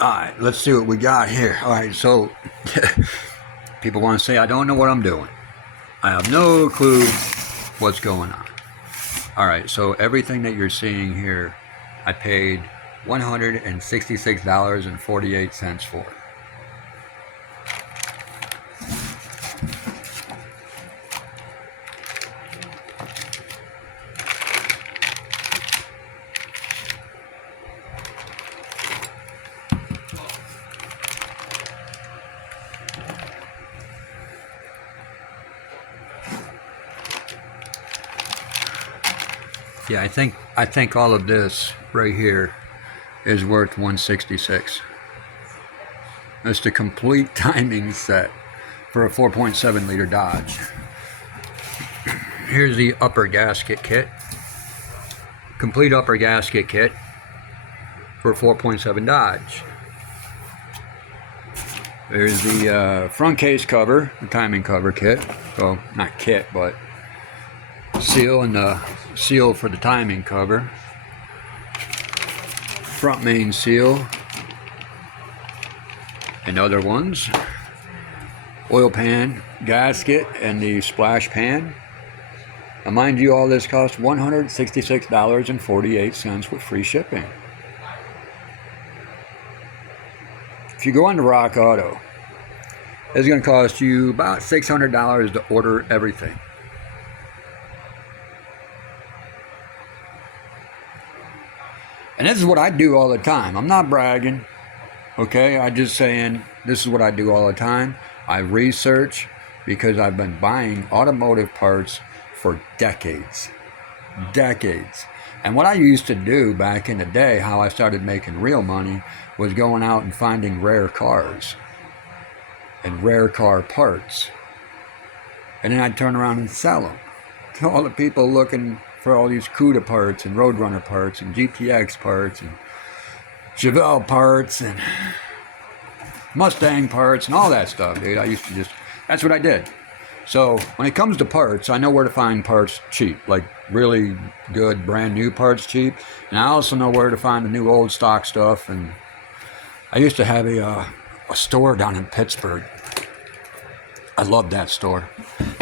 Alright, let's see what we got here. Alright, so people want to say I don't know what I'm doing. I have no clue what's going on. Alright, so everything that you're seeing here, I paid $166.48 for. Yeah, I think all of this right here is worth 166. It's the complete timing set for a 4.7 liter Dodge. Here's the upper gasket kit. Complete upper gasket kit for a 4.7 Dodge. There's the front case cover, the timing cover kit. Well, not kit, but seal and the seal for the timing cover. Front main seal and other ones. Oil pan gasket and the splash pan. Now mind you, all this cost $166.48 with free shipping. If you go on to Rock Auto, it's going to cost you about $600 to order everything. And this is what I do all the time. I'm not bragging, okay? I'm just saying this is what I do all the time. I research because I've been buying automotive parts for decades. Decades. And what I used to do back in the day, how I started making real money, was going out and finding rare cars and rare car parts. And then I'd turn around and sell them to all the people looking for all these CUDA parts and Roadrunner parts and GTX parts and Chevelle parts and Mustang parts and all that stuff, dude. I used to just, that's what I did. So when it comes to parts, I know where to find parts cheap, like really good brand new parts cheap. And I also know where to find the new old stock stuff. And I used to have a store down in Pittsburgh. I loved that store.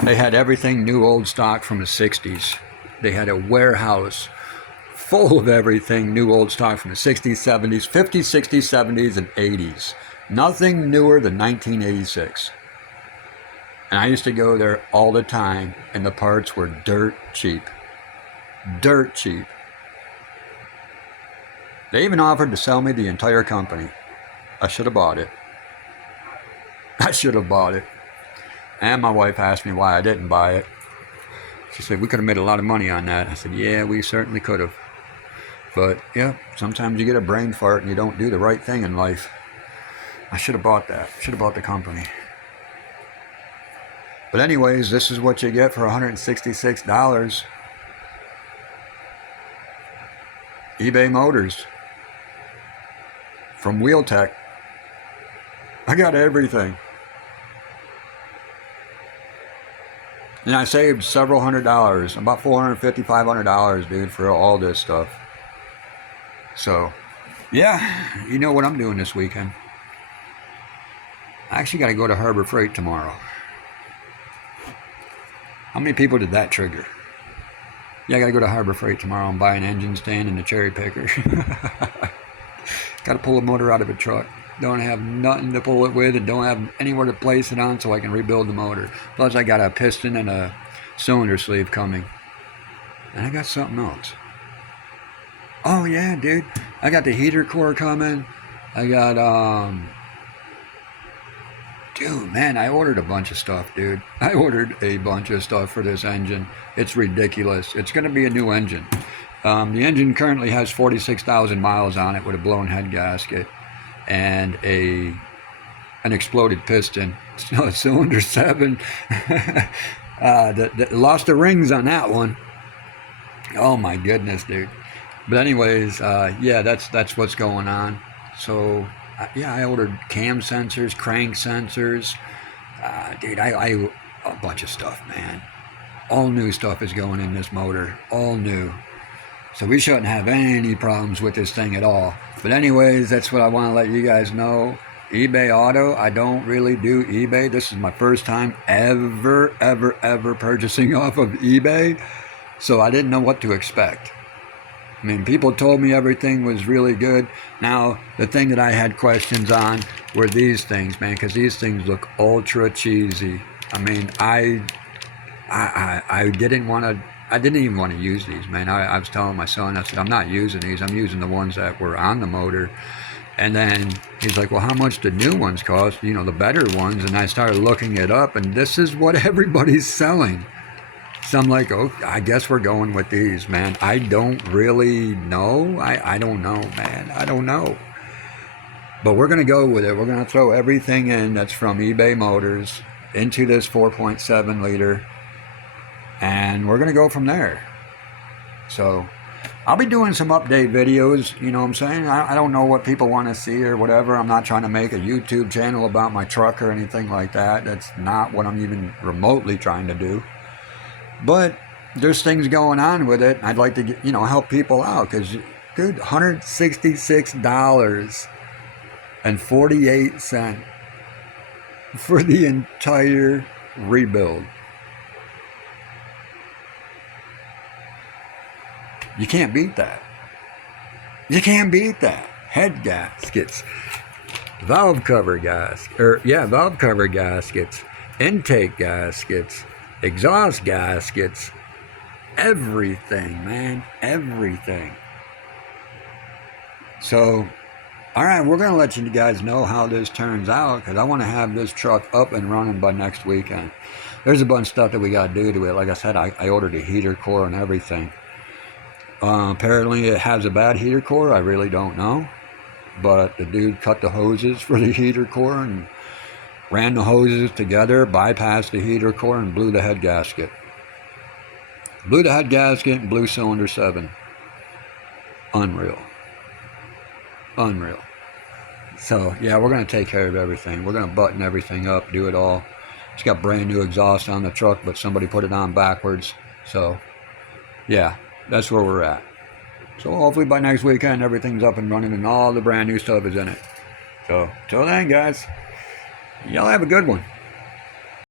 They had everything new old stock from the 60s. They had a warehouse full of everything new old stock from the 60s, 70s, 50s, 60s, 70s, and 80s. Nothing newer than 1986. And I used to go there all the time, and the parts were dirt cheap. Dirt cheap. They even offered to sell me the entire company. I should have bought it. I should have bought it. And my wife asked me why I didn't buy it. She said, we could have made a lot of money on that. I said, yeah, we certainly could have. But, yeah, sometimes you get a brain fart and you don't do the right thing in life. I should have bought that. Should have bought the company. But anyways, this is what you get for $166. eBay Motors. From Wheeltech. I got everything. And I saved several $100s, about $450, $500, dude, for all this stuff. So, yeah, you know what I'm doing this weekend. I actually got to go to Harbor Freight tomorrow. How many people did that trigger? Yeah, I got to go to Harbor Freight tomorrow and buy an engine stand and a cherry picker. Got to pull a motor out of a truck. Don't have nothing to pull it with and don't have anywhere to place it on so I can rebuild the motor. Plus I got a piston and a cylinder sleeve coming. And I got something else. Oh yeah, dude. I got the heater core coming. I got, dude, man, I ordered a bunch of stuff, dude. I ordered a bunch of stuff for this engine. It's ridiculous. It's going to be a new engine. The engine currently has 46,000 miles on it with a blown head gasket and an exploded piston. Cylinder 7. That lost the rings on that one. Oh my goodness, dude. But anyways, yeah, that's what's going on. So yeah, I ordered cam sensors, crank sensors. Dude, I a bunch of stuff, man. All new stuff is going in this motor. All new. So we shouldn't have any problems with this thing at all. But anyways, that's what I want to let you guys know. eBay Auto, I don't really do eBay. This is my first time ever purchasing off of eBay. So I didn't know what to expect. I mean, people told me everything was really good. Now, the thing that I had questions on were these things, man, because these things look ultra cheesy. I mean, I didn't want to. I didn't even want to use these, man. I was telling my son, I said, I'm not using these. I'm using the ones that were on the motor. And then he's like, well, how much do new ones cost? You know, the better ones. And I started looking it up, and this is what everybody's selling. So I'm like, oh, I guess we're going with these, man. I don't really know. I don't know, man. I don't know. But we're going to go with it. We're going to throw everything in that's from eBay Motors into this 4.7 liter. And we're going to go from there. So I'll be doing some update videos, you know what I'm saying? I don't know what people want to see or whatever. I'm not trying to make a YouTube channel about my truck or anything like that. That's not what I'm even remotely trying to do. But there's things going on with it. I'd like to get, help people out because, dude, $166.48 for the entire rebuild. You can't beat that. You can't beat that. Head gaskets, valve cover gaskets, intake gaskets, exhaust gaskets, everything, man, everything. So, all right, we're going to let you guys know how this turns out because I want to have this truck up and running by next weekend. There's a bunch of stuff that we got to do to it. Like I said, I ordered a heater core and everything. Apparently it has a bad heater core. I really don't know. But the dude cut the hoses for the heater core and ran the hoses together, bypassed the heater core, and blew the head gasket. Blew the head gasket and blew cylinder 7. Unreal. Unreal. So, yeah, we're going to take care of everything. We're going to button everything up, do it all. It's got brand new exhaust on the truck, but somebody put it on backwards. So, yeah. That's where we're at. So hopefully by next weekend everything's up and running and all the brand new stuff is in it. So till then, guys, y'all have a good one.